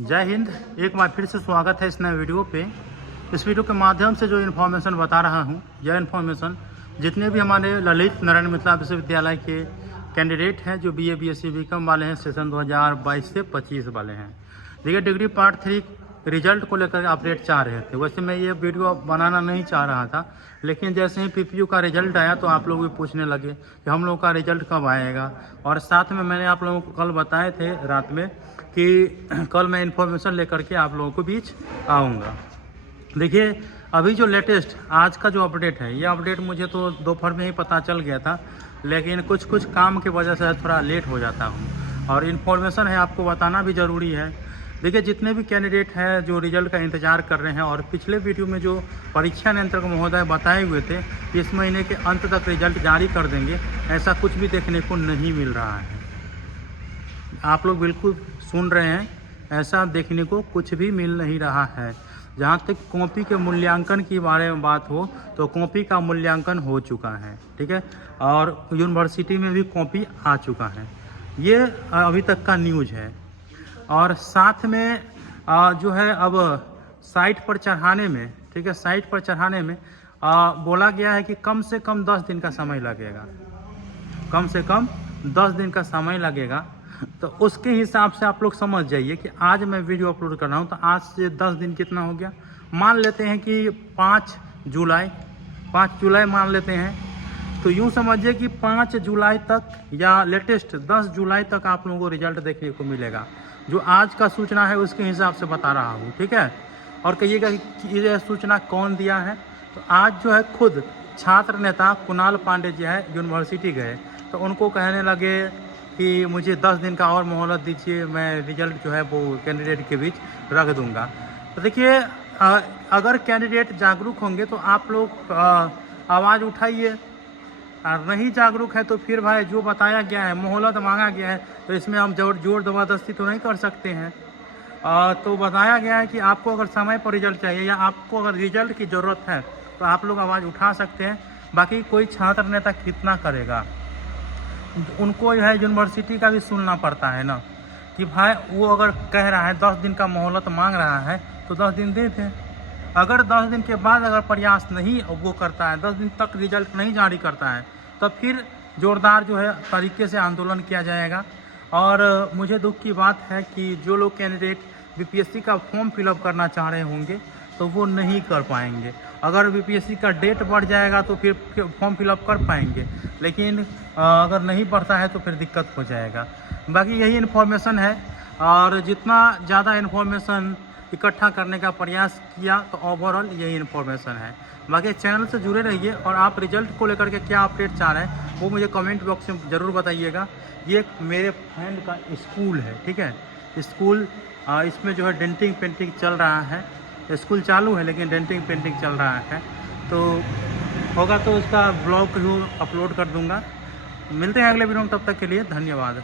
जय हिंद। एक बार फिर से स्वागत है इस नए वीडियो पे। इस वीडियो के माध्यम से जो इन्फॉर्मेशन बता रहा हूँ, यह इन्फॉर्मेशन जितने भी हमारे ललित नारायण मिथिला विश्वविद्यालय के कैंडिडेट हैं जो BA BSc BCom वाले हैं, सेशन 2022 से 25 वाले हैं। देखिए, डिग्री पार्ट 3 रिजल्ट को लेकर अपडेट चाह रहे थे। वैसे मैं ये वीडियो बनाना नहीं चाह रहा था, लेकिन जैसे ही PPU का रिजल्ट आया तो आप लोग भी पूछने लगे कि हम लोग का रिजल्ट कब आएगा। और साथ में मैंने आप लोगों को कल बताए थे रात में कि कल मैं इन्फॉर्मेशन लेकर के आप लोगों के बीच आऊँगा। देखिए, अभी जो लेटेस्ट आज का जो अपडेट है, ये अपडेट मुझे तो दोपहर में ही पता चल गया था, लेकिन कुछ काम की वजह से थोड़ा लेट हो जाता हूँ और इन्फॉर्मेशन है आपको बताना भी ज़रूरी है। देखिए, जितने भी कैंडिडेट हैं जो रिजल्ट का इंतज़ार कर रहे हैं और पिछले वीडियो में जो परीक्षा नियंत्रक महोदय बताए हुए थे कि इस महीने के अंत तक रिजल्ट जारी कर देंगे, ऐसा कुछ भी देखने को नहीं मिल रहा है। आप लोग बिल्कुल सुन रहे हैं, ऐसा देखने को कुछ भी मिल नहीं रहा है। जहाँ तक कॉपी के मूल्यांकन की बारे में बात हो तो कॉपी का मूल्यांकन हो चुका है, ठीक है, और यूनिवर्सिटी में भी कॉपी आ चुका है। ये अभी तक का न्यूज़ है। और साथ में जो है अब साइट पर चढ़ाने में, ठीक है, साइट पर चढ़ाने में बोला गया है कि कम से कम 10 दिन का समय लगेगा, कम से कम 10 दिन का समय लगेगा। तो उसके हिसाब से आप लोग समझ जाइए कि आज मैं वीडियो अपलोड कर रहा हूँ तो आज से 10 दिन कितना हो गया। मान लेते हैं कि 5 जुलाई मान लेते हैं, तो यूँ समझिए कि 5 जुलाई तक या लेटेस्ट 10 जुलाई तक आप लोगों को रिजल्ट देखने को मिलेगा। जो आज का सूचना है उसके हिसाब से बता रहा हूँ, ठीक है। और कहिएगा कि ये सूचना कौन दिया है, तो आज जो है खुद छात्र नेता कुणाल पांडे जी है यूनिवर्सिटी गए, तो उनको कहने लगे कि मुझे 10 दिन का और मोहलत दीजिए, मैं रिजल्ट जो है वो कैंडिडेट के बीच रख दूंगा। तो देखिए, अगर कैंडिडेट जागरूक होंगे तो आप लोग आवाज़ उठाइए, और नहीं जागरूक है तो फिर भाई जो बताया गया है, मोहलत मांगा गया है, तो इसमें हम जोर ज़बरदस्ती तो नहीं कर सकते हैं। तो बताया गया है कि आपको अगर समय पर रिजल्ट चाहिए या आपको अगर रिजल्ट की ज़रूरत है तो आप लोग आवाज़ उठा सकते हैं। बाकी कोई छात्र नेता कितना करेगा, उनको जो है यूनिवर्सिटी का भी सुनना पड़ता है ना, कि भाई वो अगर कह रहा है 10 दिन का मोहलत मांग रहा है तो 10 दिन दे दें। अगर 10 दिन के बाद अगर प्रयास नहीं वो करता है, 10 दिन तक रिजल्ट नहीं जारी करता है, तो फिर ज़ोरदार जो है तरीके से आंदोलन किया जाएगा। और मुझे दुख की बात है कि जो लोग कैंडिडेट BPSC का फॉर्म फिलअप करना चाह रहे होंगे तो वो नहीं कर पाएंगे। अगर BPSC का डेट बढ़ जाएगा तो फिर फॉर्म फिलअप कर पाएंगे, लेकिन अगर नहीं बढ़ता है तो फिर दिक्कत हो जाएगा। बाकी यही इन्फॉर्मेशन है, और जितना ज़्यादा इन्फॉर्मेशन इकट्ठा करने का प्रयास किया तो ओवरऑल यही इन्फॉर्मेशन है। बाकी चैनल से जुड़े रहिए, और आप रिजल्ट को लेकर के क्या अपडेट चाह रहे हैं वो मुझे कमेंट बॉक्स में ज़रूर बताइएगा। ये एक मेरे फ्रेंड का स्कूल है, ठीक है, स्कूल इसमें जो है डेंटिंग पेंटिंग चल रहा है। स्कूल चालू है लेकिन डेंटिंग पेंटिंग चल रहा है, तो होगा तो उसका ब्लॉग अपलोड कर दूंगा। मिलते हैं अगले वीडियो में, तब तक के लिए धन्यवाद।